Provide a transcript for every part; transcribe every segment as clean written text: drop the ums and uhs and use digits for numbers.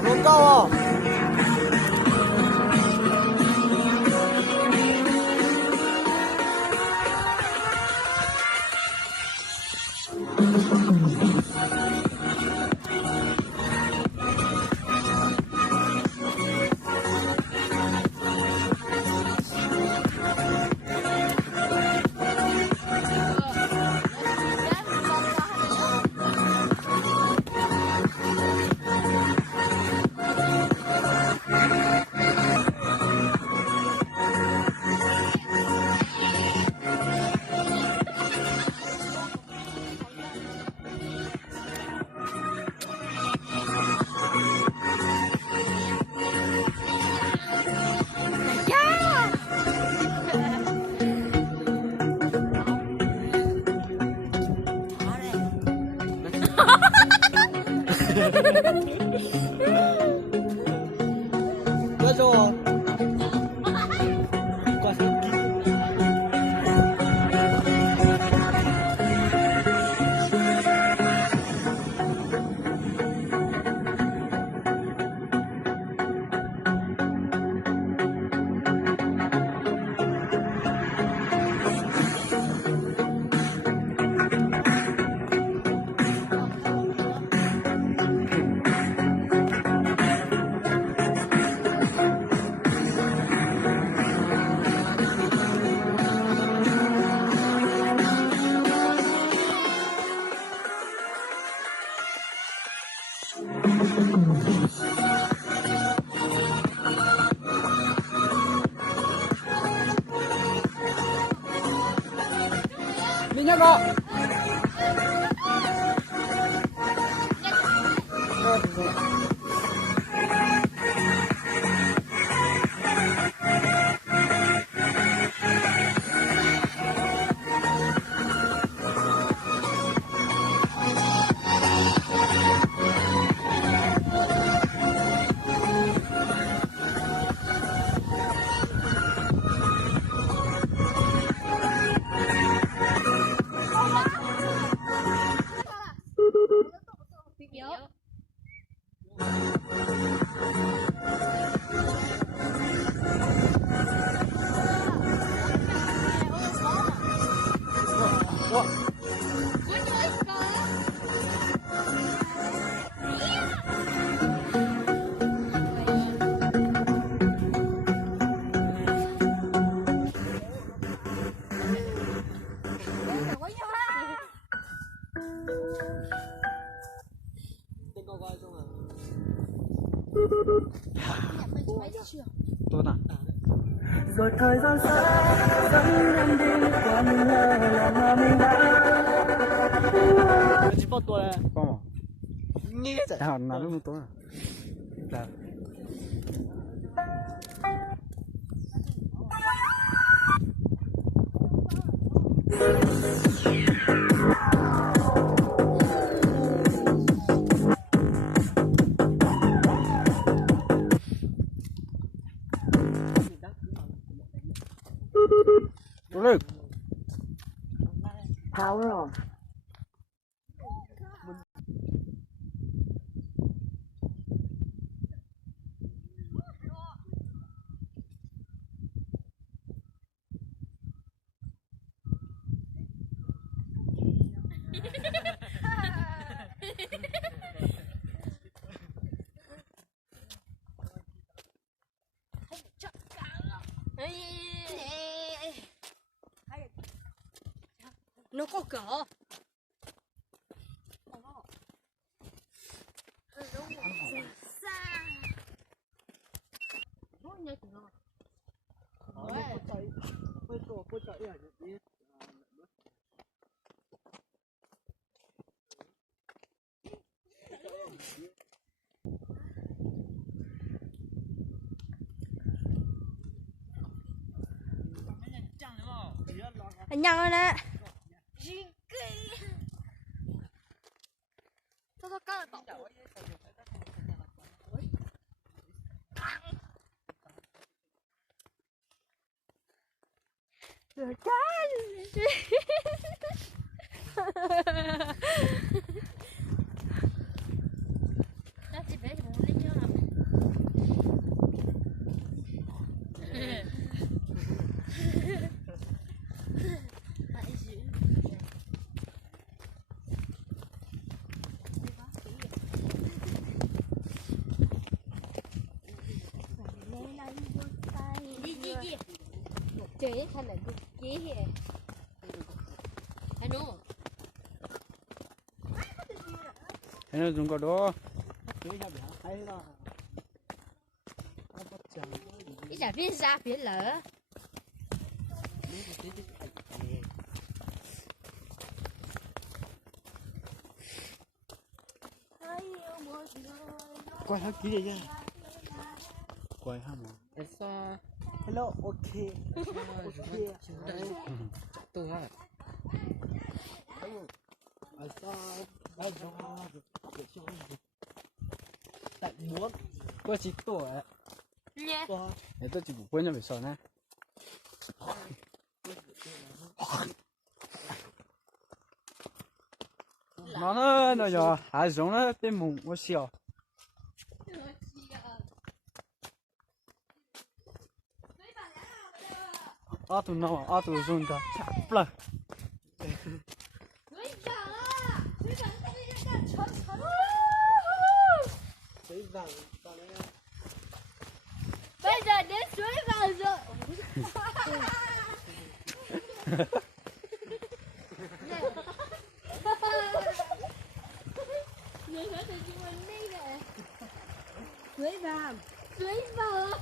好多高哦。那就挂上。你那个。Tốt à? Rồi thời gian xa dẫn em đi qua những nơi mà mình đã. Chỉ bao tuổi? Không. Nghe chứ? À, nào lúc tối à? Dạ. Look. Power on. Nó có cỡ. Xa. Nó nhảy từ nào? Anh nhân rồi nè. Sao sao cá là rồi cá. Đó chị bé muốn đi chưa nào? chế hay là cái chế hè anh nó thế nó dùng có đó cái nhà biển hay là cái giả viên ra phía lỡ quay hết kỹ đi nha quay hết mà hello ok tôi ha tại muốn tôi chỉ tuổi nhé để tôi chỉ quên cho phải sợ nè nó giờ hải giống nó tên mùng我笑阿杜闹阿杜dùng的差不了水涨了水涨这边在沉谁让bây giờ đến suối vàng rồi người nói từ chúng mình đi nè suối vàng suối vàng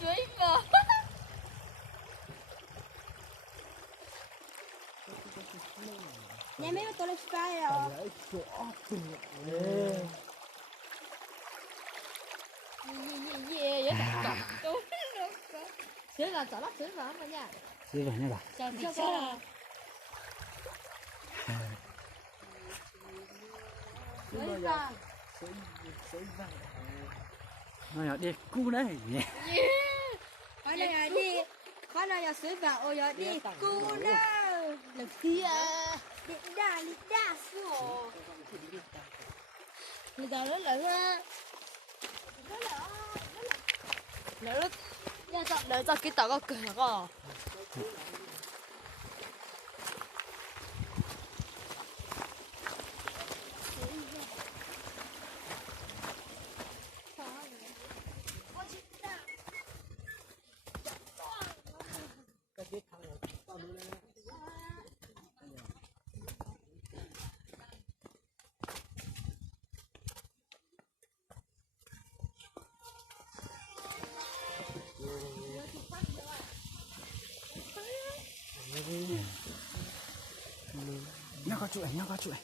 suối vàng nhà mấy tôi lên spy rồi suối vàng chọn lắm suối vàng mà nha suối vàng nha bà chào chị chào suối vàng nó nhỏ đi cu đấy con này là đi con này là suối vàng ôi giờ đi cu đâu được kia đi đa số bây giờ nó lỡ ha lỡ lỡ cho cái tàu có cửa có nó có chuỗi nó có chuỗi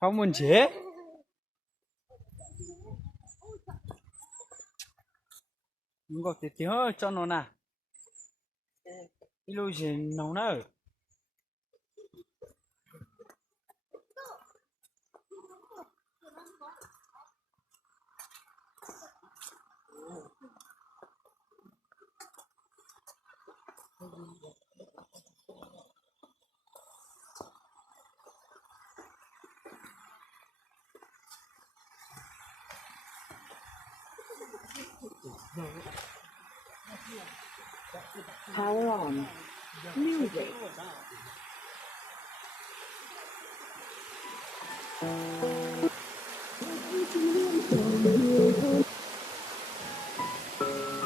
Không muốn chế. Đúng có cái tiếng cho nó nè. Ilu gì nấu nữa. Power on. Music.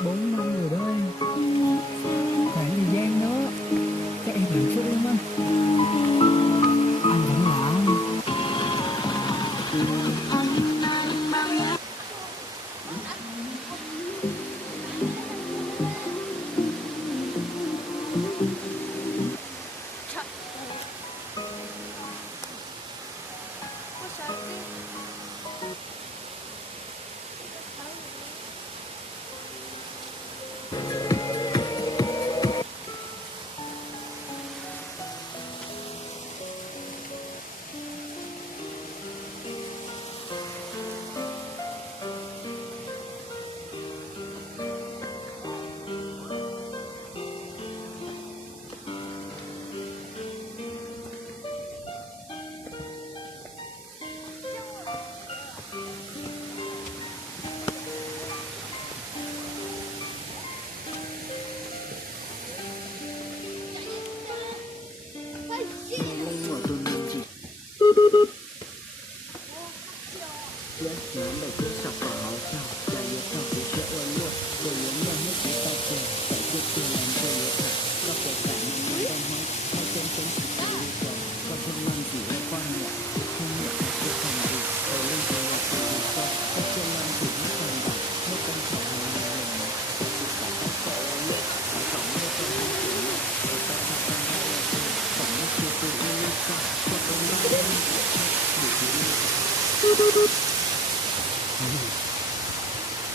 Bốn năm rồi đó em. Khoảng thời gian đó các em hạnh phúc lắm anh. Anh vẫn là anh.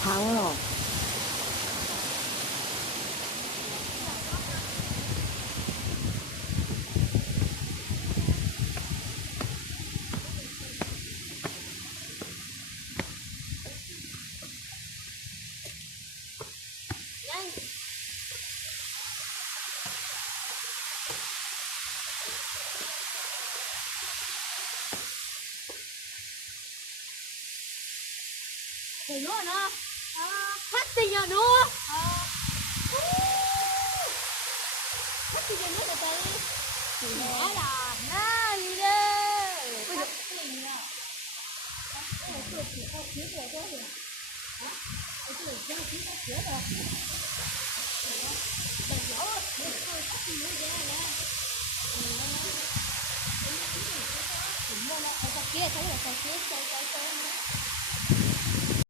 Power on. Thì nữa nó hết tiền rồi nữa. Hết tiền rồi nữa là tiền. Thì nữa là na đi đây. Hết tiền rồi. Tôi chỉ có thiếu rồi thôi. Tôi chỉ có thiếu rồi. Đừng lỗ, đừng thôi hết tiền nữa ra nè. Mua nó ở kia thấy là kia chơi.